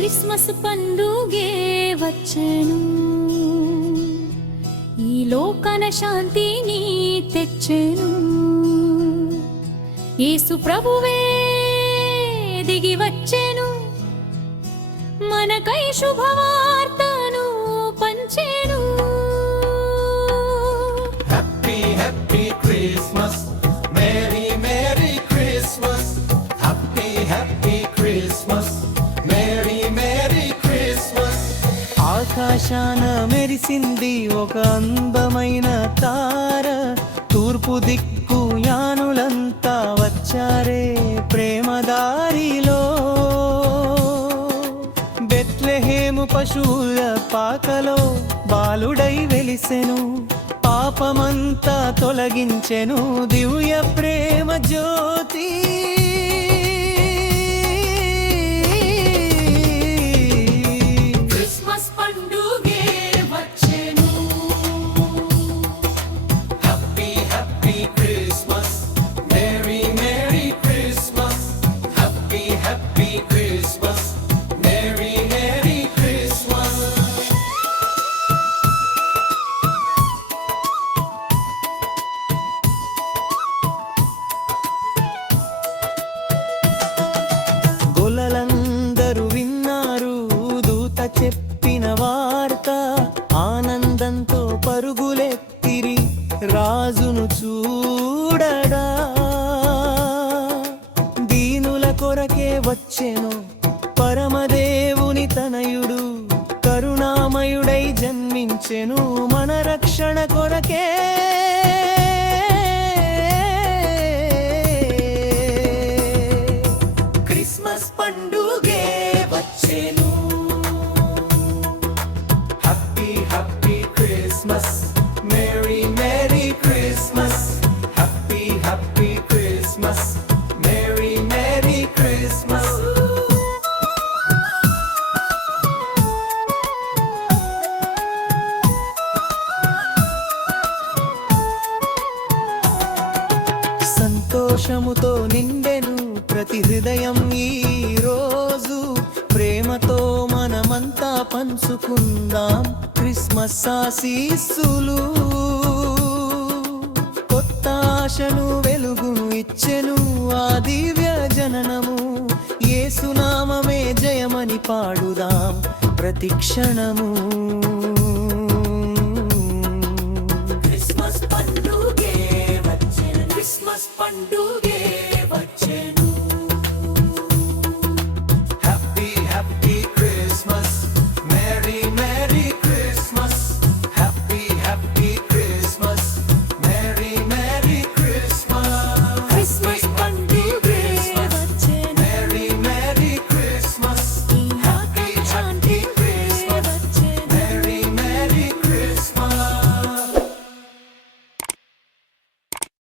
Christmas పండుగే వచ్చను ఈ లోకన శాంతిని తెచ్చెను యేసు ప్రభువే దిగి వచ్చెను మనకై శుభవార్తను పంచెను happy happy Christmas merry merry Christmas happy happy Christmas ఆకాశాన మెరిసింది ఒక అందమైన తార. తూర్పు దిక్కు యానులంతా వచ్చారే ప్రేమదారిలో బెత్లెహేము పశువుల పాకలో బాలుడై వెలిసెను. పాపమంతా తొలగించెను దివ్య ప్రేమ జ్యోతి. తనయుడు కరుణామయుడై జన్మించెను మన రక్షణ కొరకే. క్రిస్మస్ పండుగే వచ్చేను. Happy Christmas. Merry merry Christmas. Happy happy Christmas. Merry merry Christmas. సంతోషముతో నిండెను ప్రతి హృదయం ఈ రోజు. ప్రేమతో మనమంతా పంచుకుందాం క్రిస్మస్ ఆశీస్సులు. కొత్త ఆశను వెలుగును ఇచ్చెను ఆ దివ్య జననము. ఏసునామమే జయమని పాడుదాం ప్రతి పండుగే